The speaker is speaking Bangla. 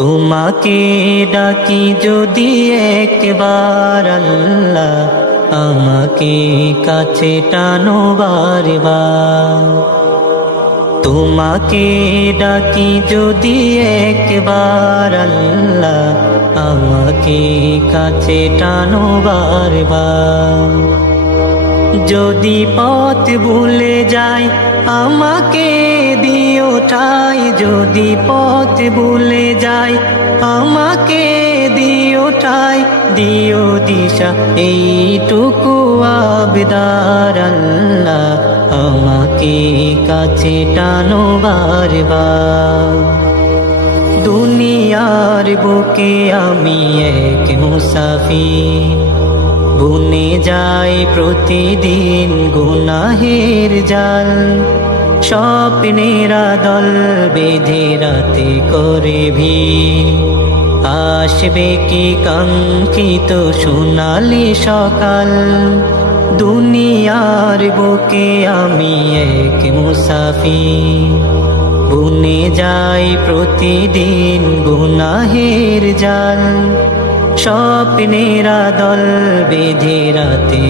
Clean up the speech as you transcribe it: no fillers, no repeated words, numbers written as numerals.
তোমাকে ডাকি যদি একবার আল্লাহ, আমাকে কাছে টানো বারবার। তোমাকে ডাকি যদি একবার আল্লাহ, আমাকে কাছে টানো বারবার। যদি পথ ভুলে যাই আমাকে দিও ঠাই, যদি পথ ভুলে যাই আমাকে দিও ঠাই, দিও দিশা এইটুকু আবদার আল্লাহ, আমাকে কাছে টানো বারবার। দুনিয়ার বুকে আমি এক মুসাফির, বুনে যাই প্রতিদিন গুনাহের জাল। স্বপ্নেরা দল বেঁধে রাতে করে ভিড়, আসবে কি কাঙ্ক্ষিত সোনালি সকাল। দুনিয়ার বুকে আমি এক মুসাফির, বুনে যাই প্রতিদিন গুনাহের জাল। স্বপ্নেরা দল বেঁধে রাতে